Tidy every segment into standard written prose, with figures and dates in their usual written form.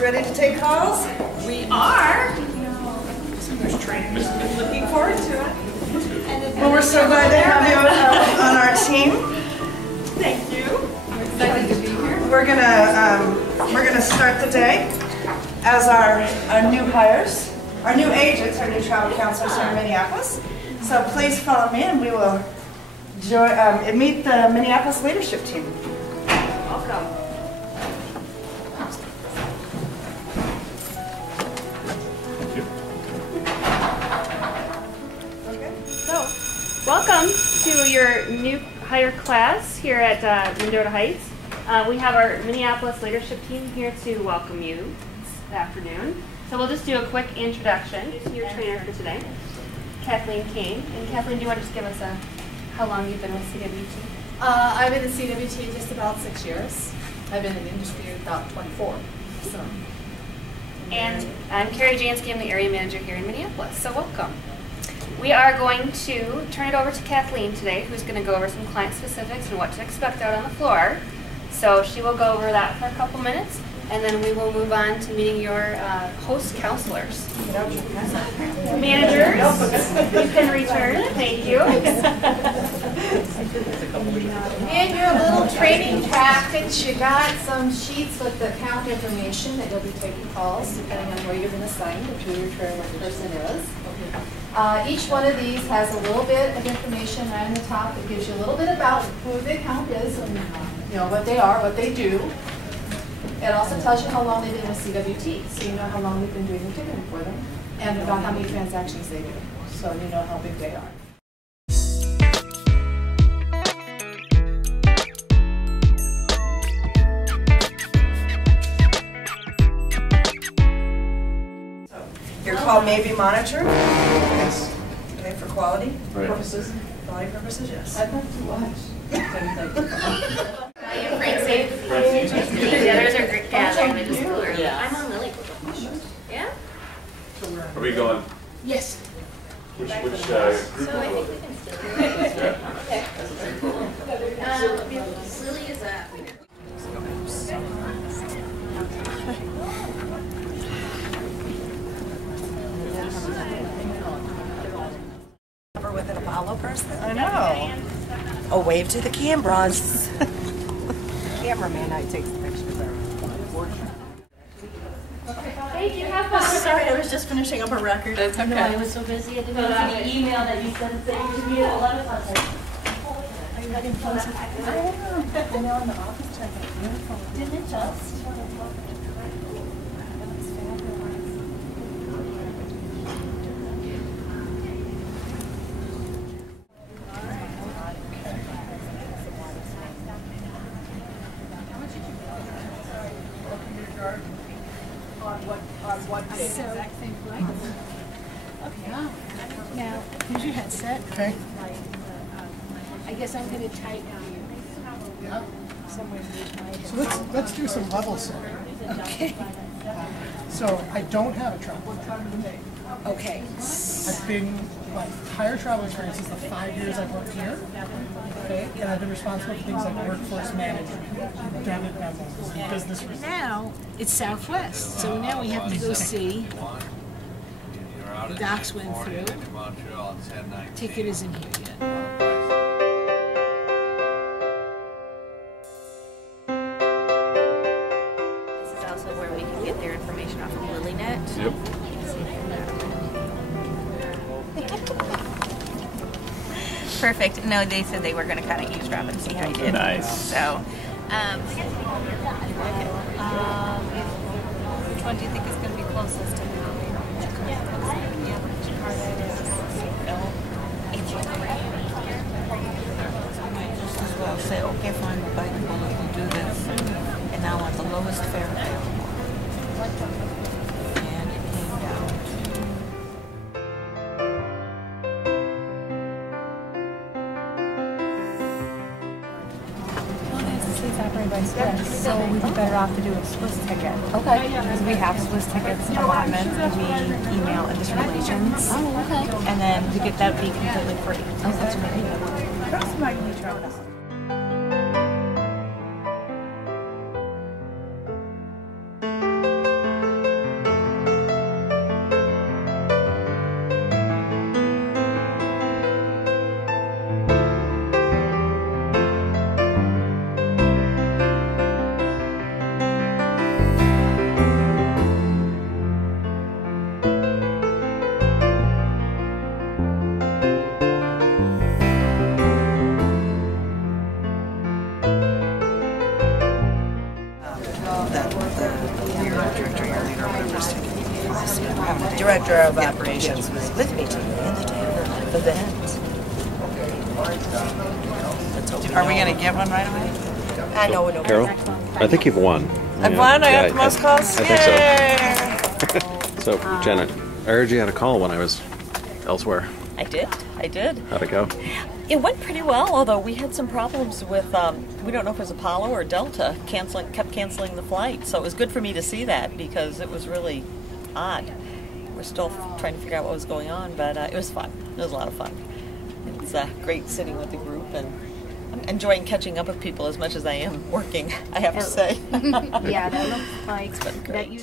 Ready to take calls? We are. So much training. Looking forward to it. Well, we're so glad to have you on our team. Thank you. I'm excited to be here. We're gonna start the day as our new hires, our new agents, our new travel counselors here in Minneapolis. So please follow me, and we will meet the Minneapolis leadership team. Welcome. Welcome to your new hire class here at Mendota Heights. We have our Minneapolis leadership team here to welcome you this afternoon. So we'll just do a quick introduction to your trainer for today, Kathleen Kane. And Kathleen, do you want to just give us how long you've been with CWT? I've been at CWT just about 6 years. I've been in the industry about 24. So. And I'm Carrie Jansky. I'm the area manager here in Minneapolis. So welcome. We are going to turn it over to Kathleen today, who's going to go over some client specifics and what to expect out on the floor. So she will go over that for a couple minutes, and then we will move on to meeting your host counselors. Managers, you can return. Thank you. In your little training package, you got some sheets with the account information that you'll be taking calls, depending on where you've been assigned and who your trainer person is. Each one of these has a little bit of information right on the top that gives you a little bit about who the account is and what they are, what they do. It also tells you how long they've been with CWT, so you know how long they've been doing the ticketing for them, and about how many transactions they do, so you know how big they are. Your call may be monitored. Yes. Okay, for quality Purposes. Quality purposes, yes. I'd like to watch. The others are great. Yeah, they're just cooler. Yeah. I'm on Lily. Yeah? Are we going? Yes. Which group So are I you think in? we can still do it. Okay. Lily is a. With an Apollo person? I know. Oh, wave to the cameras. Cameraman, I take the pictures there. Hey, do you have fun? Sorry, I was just finishing up a record. That's okay. I was so busy. I didn't know the email that you sent to me at 11. I was like, Are you having fun? I know in the office turned out beautiful. Didn't it just? Now, here's your headset. Okay. I guess I'm going to type Yeah. somewhere near my head. So let's do some level setting. Okay. So I don't have a travel plan. Okay. My entire travel experience is the 5 years I've worked here. Okay. And I've been responsible for things like workforce management, debit memos, and business results. Now, it's Southwest, so now we have to go see. The docs went through. Ticket isn't here yet. This is also where we can get their information off of LilyNet. Yep. Perfect. No, they said they were going to kind of eavesdrop and see how you did. Nice. So, which one do you think is going to be closest to now? Just as well say, okay, fine, we'll bite the bullet, we'll do this. And now at the lowest fare available. And it came down to It's operated by Swiss, so we'd be better off to do a Swiss ticket. Okay. Because we have Swiss tickets allotment, we email industry relations. Oh, okay. And then to get that be completely free. Oh, that's amazing. That's my new travel. Director of Operations was with me today in the event. Are we going to get one right away? I know we don't. Carol, I think you've won. I've won? I got the most calls? I think so. So, Jenna, I heard you had a call when I was elsewhere. I did. How'd it go? It went pretty well, although we had some problems with, we don't know if it was Apollo or Delta, kept canceling the flight. So it was good for me to see that because it was really odd. We're still trying to figure out what was going on, but it was fun. It was a lot of fun. It's great sitting with the group, and I'm enjoying catching up with people as much as I am working, I have to say. Yeah, that looks like It's been great. that you.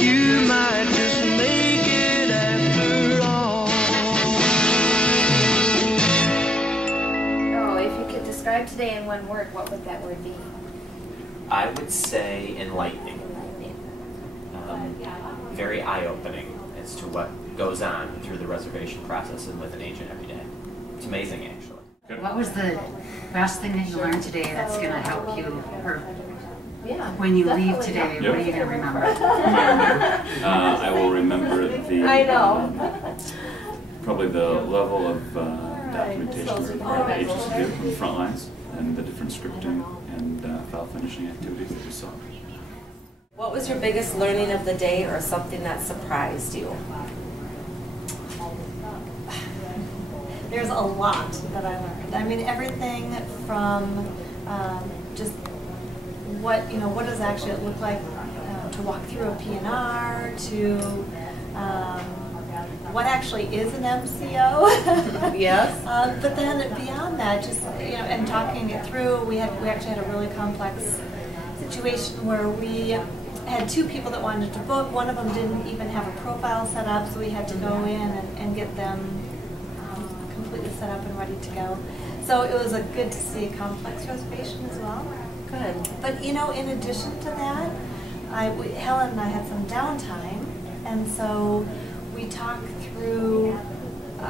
You might just make it after all. Oh, if you could describe today in one word, what would that word be? I would say enlightening. Very eye-opening as to what goes on through the reservation process and with an agent every day. It's amazing, actually. What was the best thing that you learned today that's going to help you, or when you leave today, what are you going to remember? I will remember the. I know. Probably the level of documentation required by agents to do on the front lines, and the different scripting and file finishing activities that we saw. What was your biggest learning of the day or something that surprised you? There's a lot that I learned. I mean, everything from just what does actually it look like to walk through a P&R, to what actually is an MCO. Yes. But then beyond that, just and talking it through, we actually had a really complex situation where we had 2 people that wanted to book. One of them didn't even have a profile set up, so we had to go in and get them completely set up and ready to go. So it was good to see a complex reservation as well. Good. But in addition to that, Helen and I had some downtime, and so we talked through.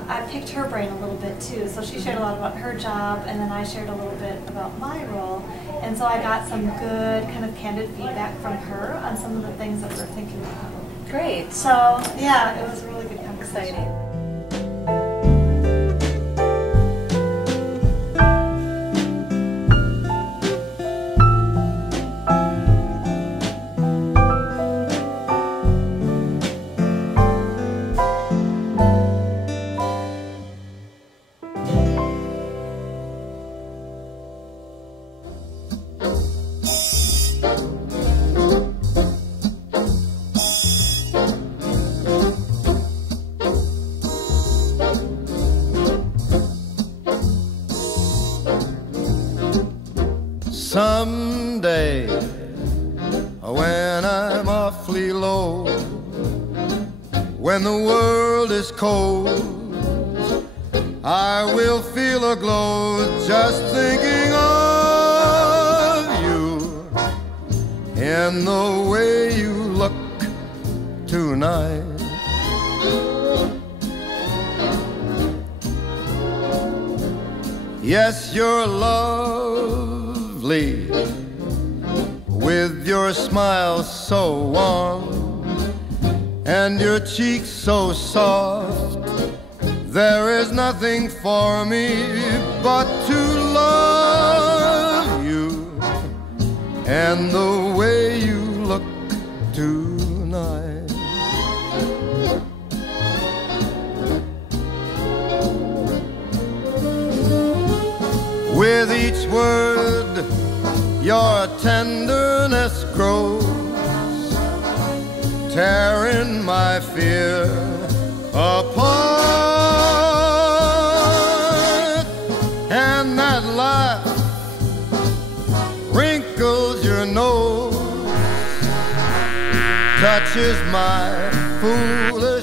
I picked her brain a little bit too, so she shared a lot about her job, and then I shared a little bit about my role, and so I got some good kind of candid feedback from her on some of the things that we were thinking about. Great. So yeah, it was a really good conversation. Exciting. Someday, when I'm awfully low, when the world is cold, I will feel a glow just thinking of you in the way you look tonight. Yes, you're lovely, with your smile so warm and your cheeks so soft. There is nothing for me but to love you and the way you look tonight. With each word, your tenderness grows, tearing my fear apart. And that laugh wrinkles your nose, touches my foolish